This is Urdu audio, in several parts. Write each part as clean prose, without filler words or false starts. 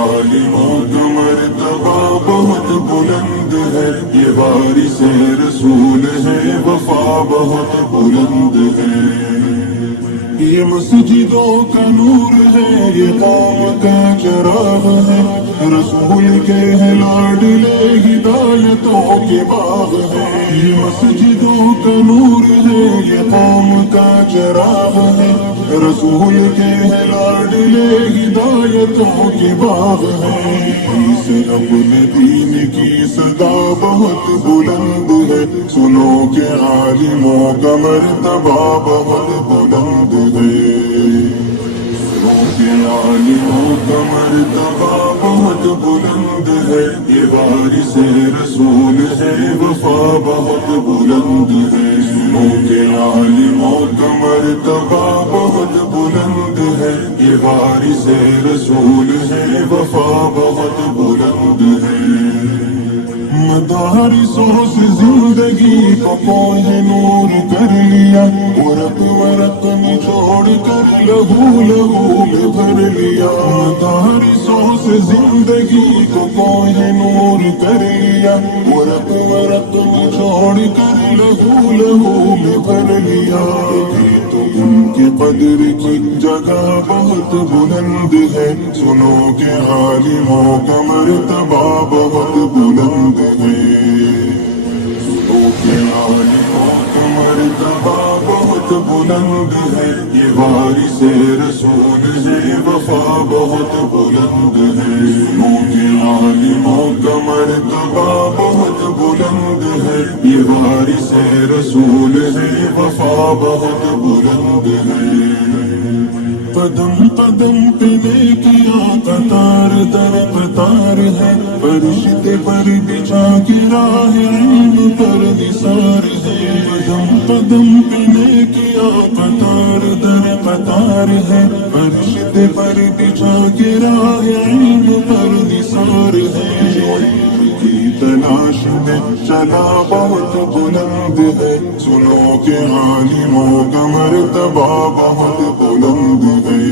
عالموں کا مرتبہ بہت بلند ہے، یہ وارث رسول ہے، وفا بہت بلند ہے۔ یہ مسجدوں کا نور ہے، یہ قوم کا چراغ ہے، رسول کے لاڈلے ہدایتوں کے باغ ہے۔ یہ مسجدوں کا نور ہے، یہ قوم کا چراغ ہے، رسول کے لاڈلے ہدایتوں کے باغ ہے۔ اس اپنے دین کی صدا بہت بلند ہے، سنو کہ عالموں کا مرتبہ بہت بلند ہے۔ سنو کہ عالموں کا مرتبہ بہت بلند ہے، یہ وارث رسول ہے، وفا بہت بلند ہے۔ سنو کہ عالموں کا مرتبہ بہت بلند ہے، یہ وارث رسول ہے، وفا بہت بلند ہے۔ مدارسوں سے زندگی کو کوئی نور کر لیا، ورق ورق نچوڑ کر لہو لہو میں بھر لیا۔ مدارسوں سے زندگی کو کوئی نور کر لیا، ورق ورق نچوڑ کر لہو لہو میں بھر لیا۔ تو ان کے قدر کی جگہ بہت بلند ہے، سنو کہ عالموں کا مرتبہ بہت بلند ہے۔ سنو کہ عالموں کا مرتبہ بہت بلند ہے، یہ وارث رسول ہے، وفا بہت بلند ہے۔ سنو کہ عالموں کا مرتبہ بہت بلند ہے، یہ وارث رسول ہے، وفا بہت بلند ہے۔ قدم قدم پہ نیکیاں قطار در قطار ہے، فرشتے پر بچھا کے راہ علم پر نثار ہے۔ قدم قدم پہ نیکیاں قطار در قطار ہے، فرشتے پر بچھا کے راہ علم پر نثار ہے۔ کی تلاش میں چلا بہت بلند ہے، سنو کہ عالموں کا مرتبہ بہت بلند ہے۔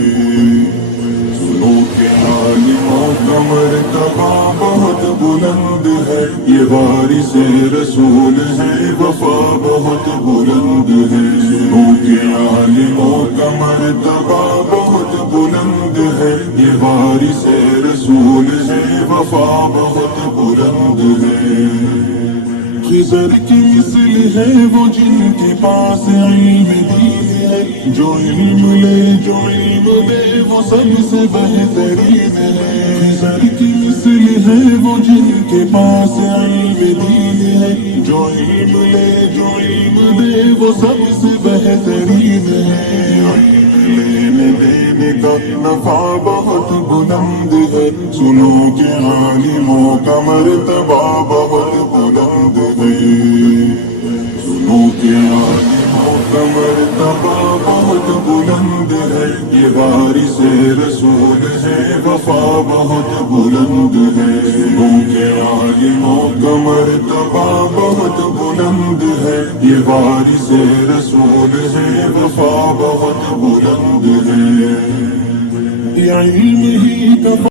سنو کہ عالموں کا مرتبہ بہت بلند ہے، یہ وارث رسول ہے، وفا بہت بلند ہے۔ سنو کہ عالموں کا مرتبہ بہت بلند ہے، یہ وارث رسول ہے، وفا بہت بلند ہے۔ خضر کی مثل ہے وہ جن کے پاس علم دین ہے، جو علم لے وہ سب سے بہترین ہے۔ خضر کی مثل ہے وہ جن کے پاس علم دین ہے، جو علم لے وہ سب سے بہترین ہے۔ لینے دینے کا نفع بہت بلند ہے، سنو کہ عالموں کا مرتبہ بہت بلند ہے۔ سنو کہ عالموں کا مرتبہ بہت بلند ہے، یہ وارث رسول ہے، وفا بہت بلند ہے۔ سنو کہ عالموں کا مرتبہ بہت بلند ہے، یہ وارث رسول ہے، وفا بہت بلند ہے۔ یہ علم ہی کا